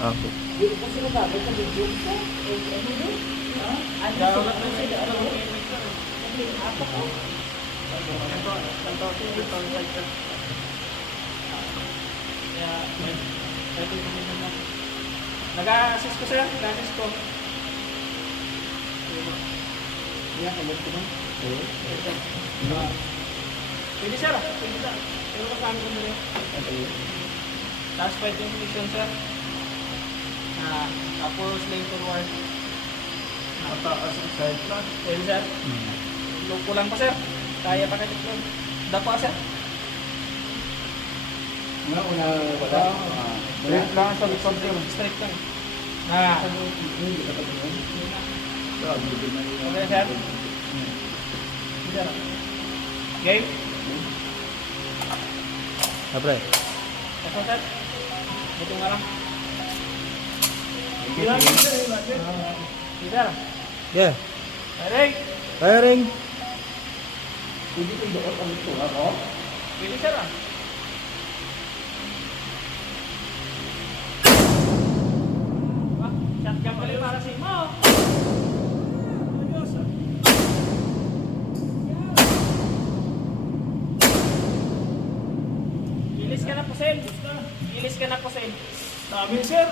Okay. Hindi ko sila dapat sa video ko. Ano doon? Ano sila? Ano sila? Apa ko? Nag-assist ko sir, nag-assist ko. Yan, alam ko na. Pwede sir, pwede sir. Pero kasama ko na rin. Last fight yung mission sir. Tapos lane forward. Mataas ang side plan. Pwede sir. Kulang pa sir. Kaya pa kayo sir. Dapa sir. Una wala. Straight lang sa likod sir. Straight lang. Hindi ka tapos yun. Okay sir. Game. Abre. Ito sir. Ito nga lang. Sir. Yeah. Ready? Firing. Hindi ko doon ang ito ako. Pwede sir Shotgun pala para sa imo. Ilis ka na po, Sen. Ilis ka na po, Sen. Dami sir.